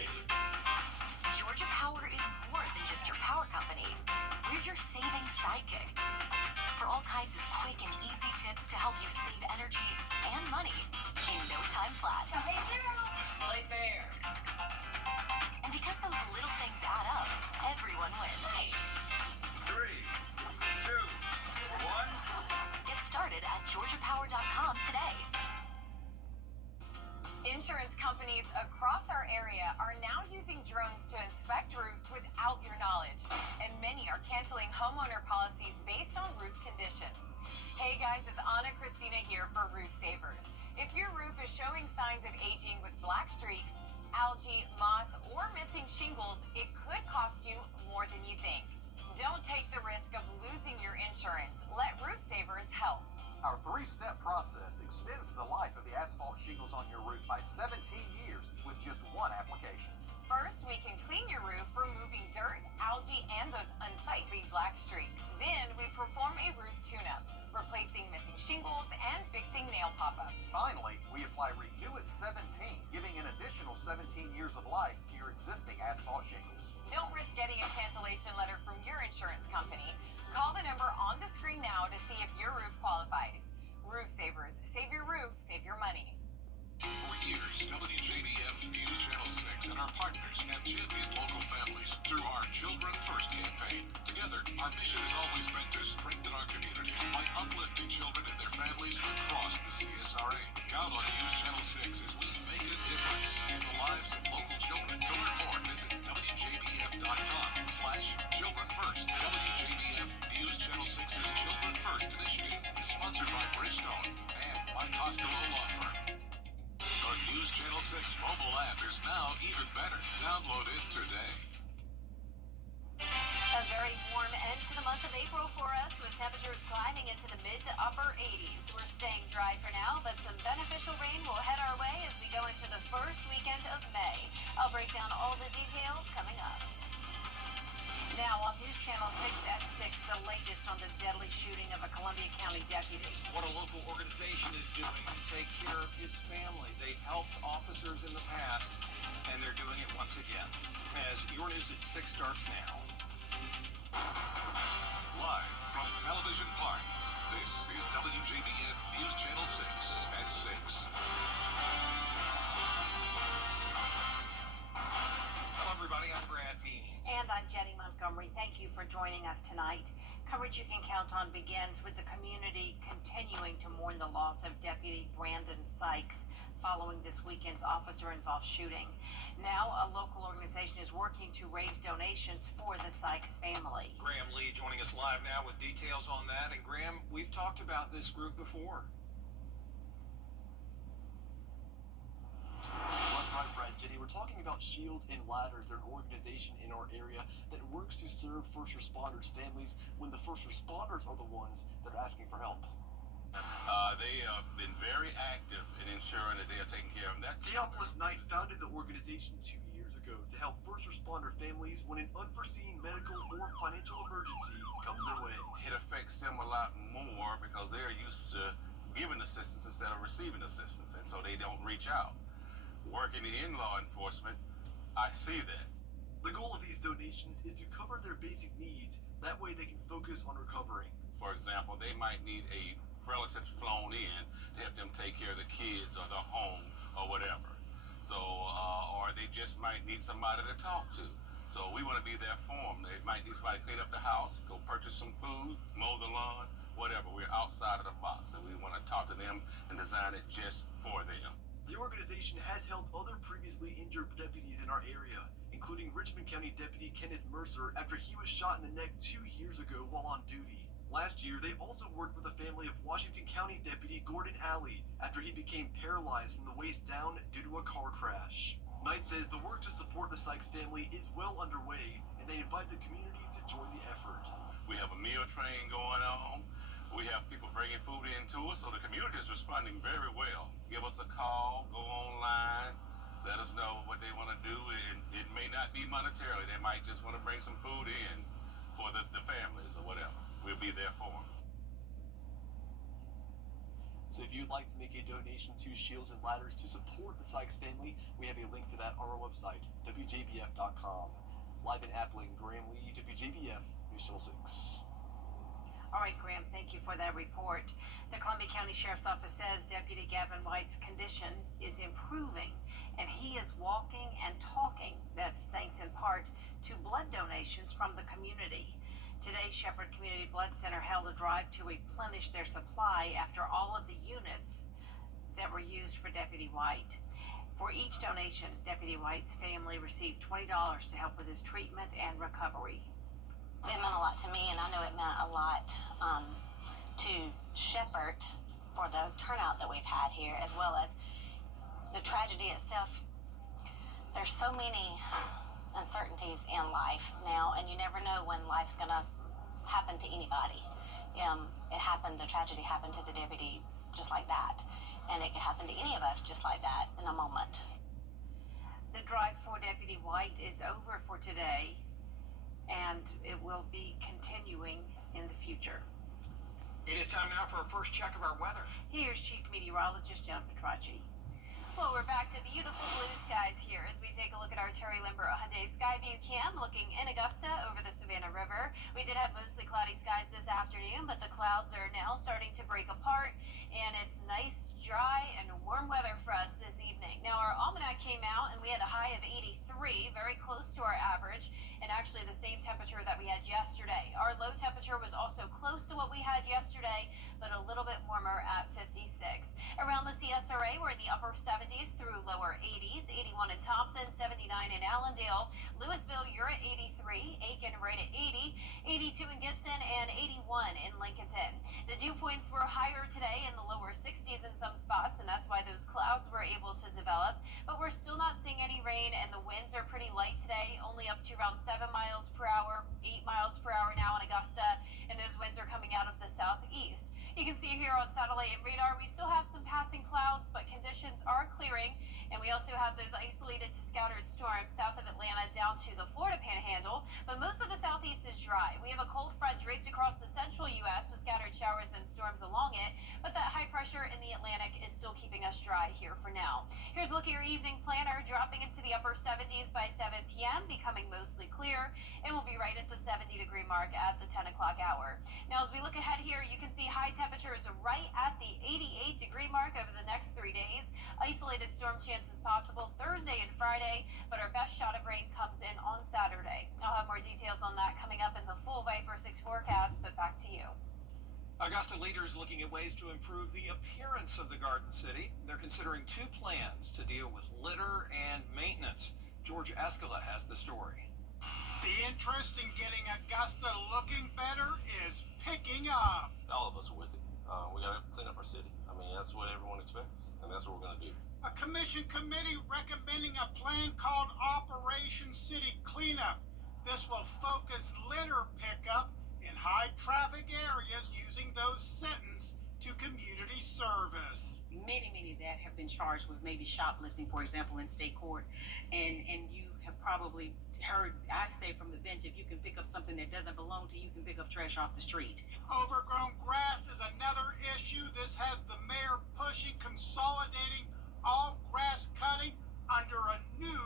safe. Georgia Power is more than just your power company. We're your saving sidekick. For all kinds of quick and easy tips to help you save energy and money in no time flat. Hey, girl. Play fair. And because those little things add up, everyone wins. 3, 2, 1. Get started at GeorgiaPower.com today. Insurance companies across our area are now using drones to inspect roofs without your knowledge, and many are canceling homeowner policies based on roof condition. Hey guys, it's Anna Christina here for Roof Savers. If your roof is showing signs of aging with black streaks, algae, moss, or missing shingles, it could cost you more than you think. Don't take the risk of losing your insurance. Let Roof Savers help. Our 3-step process extends the life of the asphalt shingles on your roof by 17 years with just one application. First, we can clean your roof, removing dirt, algae, and those unsightly black streaks. Then, we perform a roof tune-up, replacing missing shingles and fixing nail pop-ups. Finally, we apply Renew at 17, giving an additional 17 years of life to your existing asphalt shingles. Don't risk getting a cancellation letter from your insurance company. Call the number on the screen now to see if your roof qualifies. Roof Savers. Save your roof, save your money. For years, WJBF News Channel 6 and our partners have championed local families through our Children First campaign. Together, our mission has always been to strengthen our community by uplifting children and their families across the CSRA. Count on News Channel 6 as we make a difference in the lives of local children. To learn more, visit WJBF.com/Children First. WJBF News Channel 6's Children First initiative is sponsored by Bridgestone and by Costello Law Firm. The News Channel 6 mobile app is now even better. Download it today. A very warm end to the month of April for us, with temperatures climbing into the mid to upper 80s. We're staying dry for now, but some beneficial rain will head our way as we go into the first weekend of May. I'll break down all the details coming up. Now on News Channel 6 at 6, the latest on the deadly shooting of a Columbia County deputy. What a local organization is doing to take care of his family. They've helped officers in the past, and they're doing it once again. As your News at 6 starts now. Live from Television Park, this is WJBF News Channel 6 at 6. Hello everybody, I'm Brad Means. And I'm Jenny Montgomery. Thank you for joining us tonight. Coverage you can count on begins with the community continuing to mourn the loss of Deputy Brandon Sykes following this weekend's officer-involved shooting. Now, a local organization is working to raise donations for the Sykes family. Graham Lee joining us live now with details on that. And Graham, we've talked about this group before. That's right, Brad. Jenny, we're talking about Shields and Ladders. They're an organization in our area that works to serve first responders' families when the first responders are the ones that are asking for help. They have been very active in ensuring that they are taken care of. Theophilus Knight founded the organization 2 years ago to help first responder families when an unforeseen medical or financial emergency comes their way. It affects them a lot more because they're used to giving assistance instead of receiving assistance, and so they don't reach out. Working in law enforcement, I see that. The goal of these donations is to cover their basic needs. That way they can focus on recovering. For example, they might need a relative flown in to help them take care of the kids or the home or whatever. So, or they just might need somebody to talk to. So we want to be there for them. They might need somebody to clean up the house, go purchase some food, mow the lawn, whatever. We're outside of the box, and we want to talk to them and design it just for them. The organization has helped other previously injured deputies in our area, including Richmond County Deputy Kenneth Mercer after he was shot in the neck 2 years ago while on duty. Last year, they also worked with the family of Washington County Deputy Gordon Alley after he became paralyzed from the waist down due to a car crash. Knight says the work to support the Sykes family is well underway, and they invite the community to join the effort. We have a meal train going on. We have people bringing food in to us, so the community is responding very well. Give us a call, go online, let us know what they want to do, and it may not be monetarily. They might just want to bring some food in for the families or whatever. We'll be there for them. So if you'd like to make a donation to Shields and Ladders to support the Sykes family, we have a link to that on our website, WJBF.com. Live in Appling, Graham Lee, WJBF, News Channel 6. All right, Graham, thank you for that report. The Columbia County Sheriff's Office says Deputy Gavin White's condition is improving, and he is walking and talking. That's thanks in part to blood donations from the community. Today, Shepherd Community Blood Center held a drive to replenish their supply after all of the units that were used for Deputy White. For each donation, Deputy White's family received $20 to help with his treatment and recovery. It meant a lot to me, and I know it meant a lot to Shepherd for the turnout that we've had here, as well as the tragedy itself. There's so many uncertainties in life now, and you never know when life's gonna happen to anybody. The tragedy happened to the deputy just like that, and it could happen to any of us just like that in a moment. The drive for Deputy White is over for today, and it will be continuing in the future. It is time now for our first check of our weather. Here's Chief Meteorologist John Petracci. Well, we're back to beautiful blue skies here as we take a look at our Terry Limber Hyundai Skyview cam looking in Augusta over the Savannah River. We did have mostly cloudy skies this afternoon, but the clouds are now starting to break apart, and it's nice, dry, and warm weather for us this evening. Now, our almanac came out, and we had a high of 83, very close to our average, and actually the same temperature that we had yesterday. Our low temperature was also close to what we had yesterday, but a little bit warmer at 56. Around the CSRA, we're in the upper 70s through lower 80s, 81 in Thompson, 79 in Allendale, Louisville, you're at 83, Aiken right at 80, 82 in Gibson, and 81 in Lincolnton. The dew points were higher today in the lower 60s in some spots, and that's why those clouds were able to develop, but we're still not seeing any rain, and the winds are pretty light today, only up to around 7 miles per hour, 8 miles per hour now in Augusta, and those winds are coming out of the southeast. You can see here on satellite and radar, we still have some passing clouds, but conditions are clearing, and we also have those isolated to scattered storms south of Atlanta down to the Florida Panhandle, but most of the southeast is dry. We have a cold front draped across the central U.S. with scattered showers and storms along it, but that high pressure in the Atlantic is still keeping us dry here for now. Here's a look at your evening planner, dropping into the upper 70s by 7 p.m., becoming mostly clear, and we'll be right at the 70-degree mark at the 10 o'clock hour. Now, as we look ahead here, you can see high temperatures right at the 88-degree mark over the next 3 days. Isolated storm chances possible Thursday and Friday, but our best shot of rain comes in on Saturday. I'll have more details on that coming up in the full Viper 6 forecast, but back to you. Augusta leaders looking at ways to improve the appearance of the Garden City. They're considering two plans to deal with litter and maintenance. George Escala has the story. The interest in getting Augusta looking better is picking up. All of us are with it. We got to clean up our city. I mean, that's what everyone expects, and that's what we're going to do. A commission committee recommending a plan called Operation City Cleanup. This will focus litter pickup in high traffic areas using those sentenced to community service. Many that have been charged with maybe shoplifting, for example, in state court, and you have probably heard I say from the bench, if you can pick up something that doesn't belong to you, you can pick up trash off the street. Overgrown grass is another issue. This has the mayor pushing consolidating all grass cutting under a new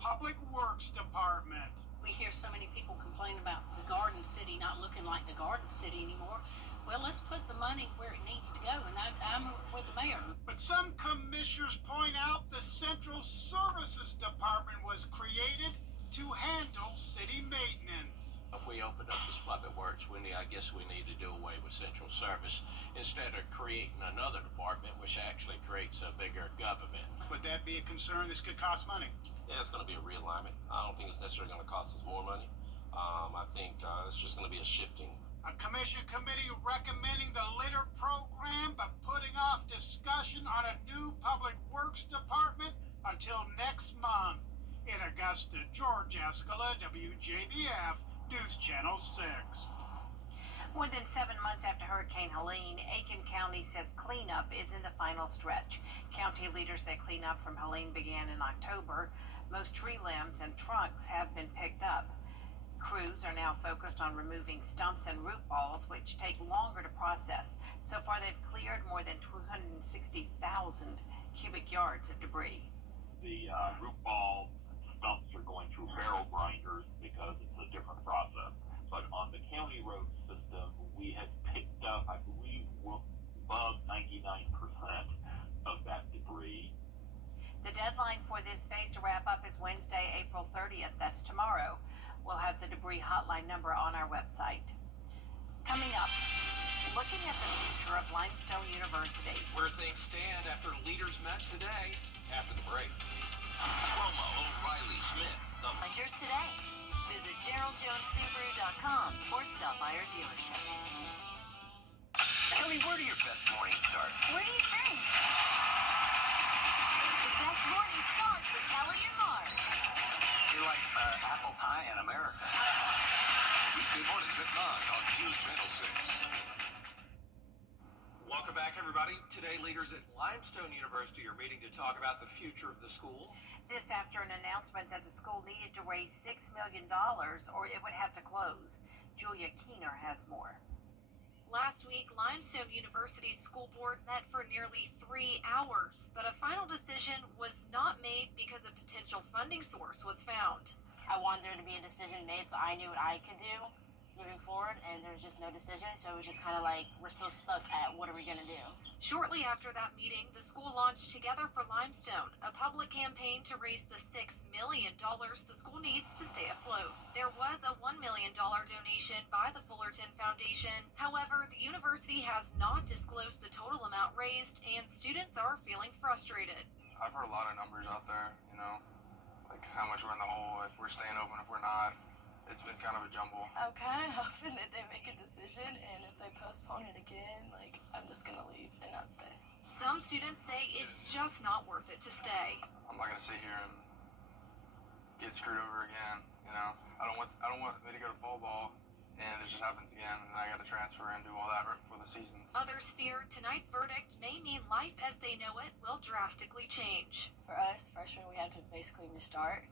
public works department. We hear so many people complain about the Garden City not looking like the Garden City anymore. Well, let's put the money where it needs to go, and I'm with the mayor. But some commissioners point out the Central Services Department was created to handle city maintenance. If we open up this public works, I guess we need to do away with central service instead of creating another department, which actually creates a bigger government. Would that be a concern? This could cost money. Yeah, it's going to be a realignment. I don't think it's necessarily going to cost us more money. I think it's just going to be a shifting. A commission committee recommending the litter program, but putting off discussion on a new public works department until next month. In Augusta, George Escala, WJBF, News Channel 6. More than 7 months after Hurricane Helene, Aiken County says cleanup is in the final stretch. County leaders say cleanup from Helene began in October. Most tree limbs and trunks have been picked up. Crews are now focused on removing stumps and root balls, which take longer to process. So far, they've cleared more than 260,000 cubic yards of debris. The root ball stumps are going through barrel grinders because it's a different process. But on the county road system, we have picked up, I believe, above 99% of that debris. The deadline for this phase to wrap up is Wednesday, April 30th. That's tomorrow. We'll have the debris hotline number on our website. Coming up, looking at the future of Limestone University. Where things stand after leaders met today after the break. Roma O'Reilly Smith. Yours today. Visit GeraldJonesSubaru.com or stop by our dealership. Kelly, where do your best mornings start? Where do you think? The best morning starts with Kelly and Mark. You're like apple pie in America. Weekday mornings at 9 on News Channel 6. Welcome back, everybody. Today, leaders at Limestone University are meeting to talk about the future of the school. This after an announcement that the school needed to raise $6 million or it would have to close. Julia Keener has more. Last week, Limestone University's school board met for nearly 3 hours, but a final decision was not made because a potential funding source was found. I wanted there to be a decision made so I knew what I could do moving forward, and there was just no decision, so it was just kind of like we're still stuck at what are we going to do. Shortly after that meeting, the school launched Together for Limestone, a public campaign to raise the $6 million the school needs to stay afloat. There was a $1 million donation by the Fullerton Foundation. However, the university has not disclosed the total amount raised, and students are feeling frustrated. I've heard a lot of numbers out there, like how much we're in the hole, if we're staying open, if we're not. It's been kind of a jumble. I'm kind of hoping that they make a decision, and if they postpone it again, I'm just going to leave and not stay. Some students say it's just not worth it to stay. I'm not going to sit here and get screwed over again, I don't want me to go to fall ball, and it just happens again, and I got to transfer and do all that for the seasons. Others fear tonight's verdict may mean life as they know it will drastically change. For us, freshmen, we had to basically restart,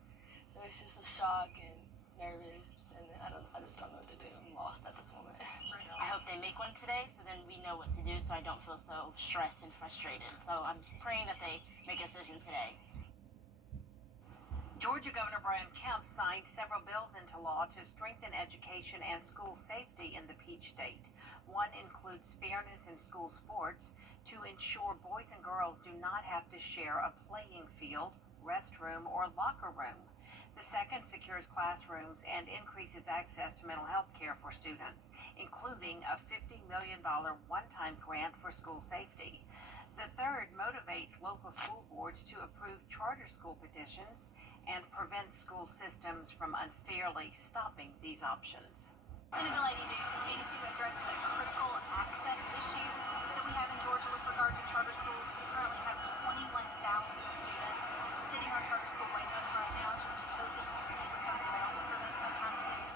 so it's just a shock and nervous, and I just don't know what to do. I'm lost at this moment. I hope they make one today, so then we know what to do, so I don't feel so stressed and frustrated. So I'm praying that they make a decision today. Georgia Governor Brian Kemp signed several bills into law to strengthen education and school safety in the Peach State. One includes fairness in school sports to ensure boys and girls do not have to share a playing field, restroom, or locker room. The second secures classrooms and increases access to mental health care for students, including a $50 million one-time grant for school safety. The third motivates local school boards to approve charter school petitions and prevent school systems from unfairly stopping these options. Senate Bill 82 addresses a critical access issue that we have in Georgia with regard to charter schools. We currently have 21,000 students sitting on charter school wait lists right now, just hoping the seat becomes available for them sometime soon.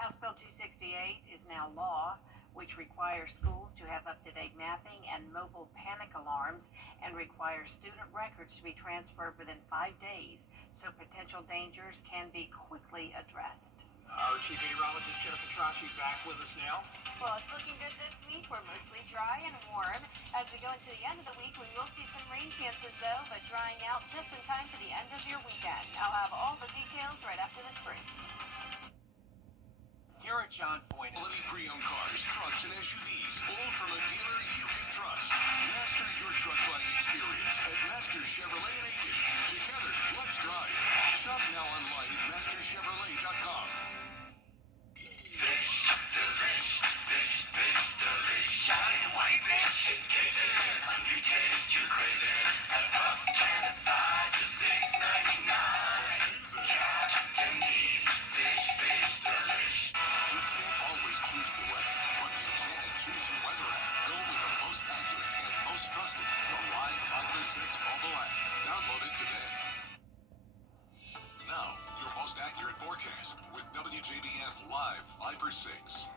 House Bill 268 is now law, which requires schools to have up-to-date mapping and mobile panic alarms and requires student records to be transferred within 5 days so potential dangers can be quickly addressed. Our chief meteorologist, Jennifer Trashy, back with us now. Well, it's looking good this week. We're mostly dry and warm. As we go into the end of the week, we will see some rain chances, though, but drying out just in time for the end of your weekend. I'll have all the details right after this break. Here at John Foyne. Quality pre-owned cars, trucks, and SUVs, all from a dealer you can trust. Master your truck buying experience at Master Chevrolet in Aiken. Together, let's drive. Shop now online at masterchevrolet.com. Fish delish, fish delish. Giant white fish, it's Cajun. Hungry taste, you're craving. A pup and a side for $6.99. Captain D's fish delish. You can't always choose the weather, but you can choose your weather app. Go with the most accurate and most trusted, the Live 5 for 6 mobile app. Download it today. Now, your most accurate forecast with WJBF Live 5 for 6.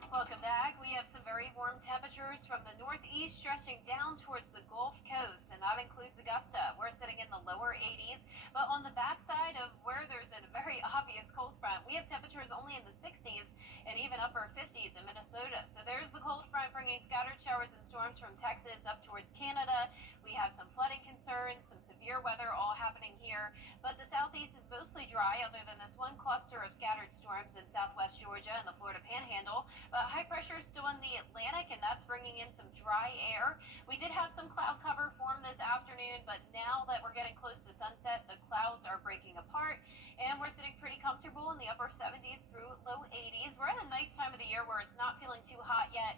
Welcome back. We have some very warm temperatures from the northeast stretching down towards the Gulf Coast, and that includes Augusta. We're sitting in the lower 80s, but on the backside of where there's a very obvious cold front, we have temperatures only in the 60s and even upper 50s in Minnesota. So there's the cold front bringing scattered showers and storms from Texas up towards Canada. We have some flooding concerns, some severe weather all happening here, but the southeast is mostly dry other than this one cluster of scattered storms in southwest Georgia and the Florida Panhandle. But high pressure is still in the Atlantic, and that's bringing in some dry air. We did have some cloud cover form this afternoon, but now that we're getting close to sunset, the clouds are breaking apart, and we're sitting pretty comfortable in the upper 70s through low 80s. We're at a nice time of the year where it's not feeling too hot yet,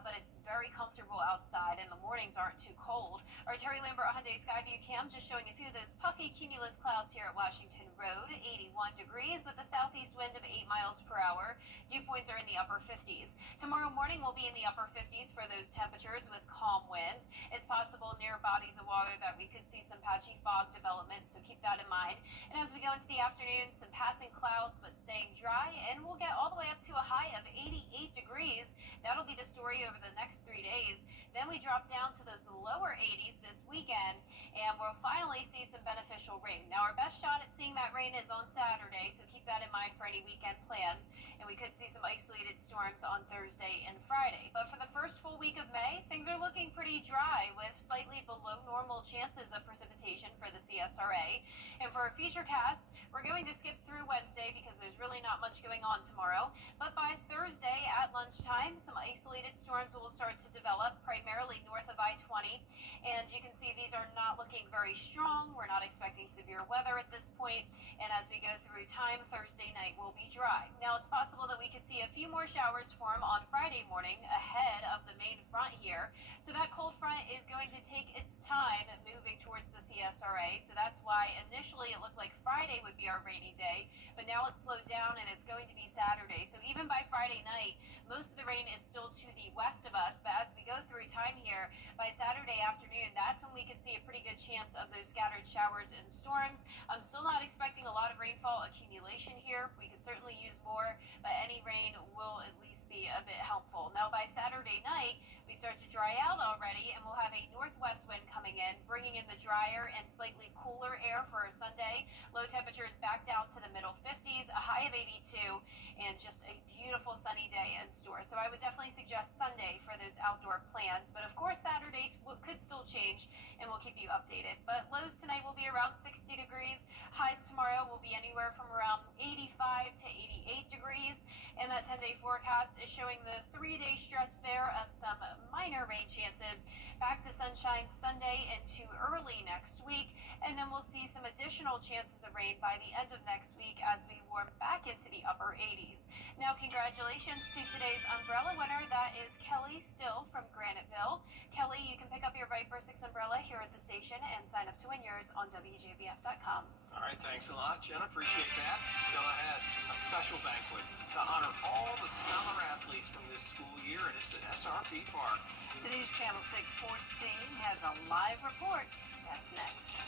but it's very comfortable outside, and the mornings aren't too cold. Our Terry Lambert Hyundai Skyview cam just showing a few of those puffy cumulus clouds here at Washington Road. 81 degrees with a southeast wind of 8 miles per hour. Dew points are in the upper 50s. Tomorrow morning we'll be in the upper 50s for those temperatures with calm winds. It's possible near bodies of water that we could see some patchy fog development, so keep that in mind. And as we go into the afternoon, some passing clouds but staying dry, and we'll get all the way up to a high of 88 degrees. That'll be the story over the next 3 days. Then we drop down to those lower 80s this weekend, and we'll finally see some beneficial rain. Now, our best shot at seeing that rain is on Saturday, so keep that in mind for any weekend plans. And we could see some isolated storms on Thursday and Friday. But for the first full week of May, things are looking pretty dry with slightly below normal chances of precipitation for the CSRA. And for our future cast, we're going to skip through Wednesday because there's really not much going on tomorrow. But by Thursday at lunchtime, some isolated storms will start to develop, primarily north of I-20. And you can see these are not looking very strong. We're not expecting severe weather at this point. And as we go through time, Thursday night will be dry. Now, it's possible that we could see a few more showers form on Friday morning ahead of the main front here. So that cold front is going to take its time moving towards the CSRA. So that's why initially it looked like Friday would be our rainy day, but now it's slowed down and it's going to be Saturday. So even by Friday night, most of the rain is still to the west of us, but as we go through time here, by Saturday afternoon, that's when we could see a pretty good chance of those scattered showers and storms. I'm still not expecting a lot of rainfall accumulation here. We could certainly use more, but any rain will at least be a bit helpful. Now, by Saturday night, we start to dry out already, and we'll have a northwest wind coming in, bringing in the drier and slightly cooler air for a Sunday. Low temperatures back down to the middle 50s, a high of 82, and just a beautiful sunny day in store. So I would definitely suggest Sunday for those outdoor plans. But of course, Saturdays could still change, and we'll keep you updated. But lows tonight will be around 60 degrees. Highs tomorrow will be anywhere from around 85 to 88 degrees. And that 10-day forecast is showing the 3-day stretch there of some minor rain chances. Back to sunshine Sunday into early next week. And then we'll see some additional chances of rain by the end of next week as we warm back into the upper 80s. Now, congratulations to today's umbrella winner. That is Kelly Still from Graniteville. Kelly, you can pick up your Viper 6 umbrella here at the station and sign up to win yours on WJBF.com. All right, thanks a lot, Jenna. Appreciate that. Still ahead, a special banquet to honor all the stellar athletes from this school year, and it's at SRP Park. The News Channel 6 sports team has a live report. That's next.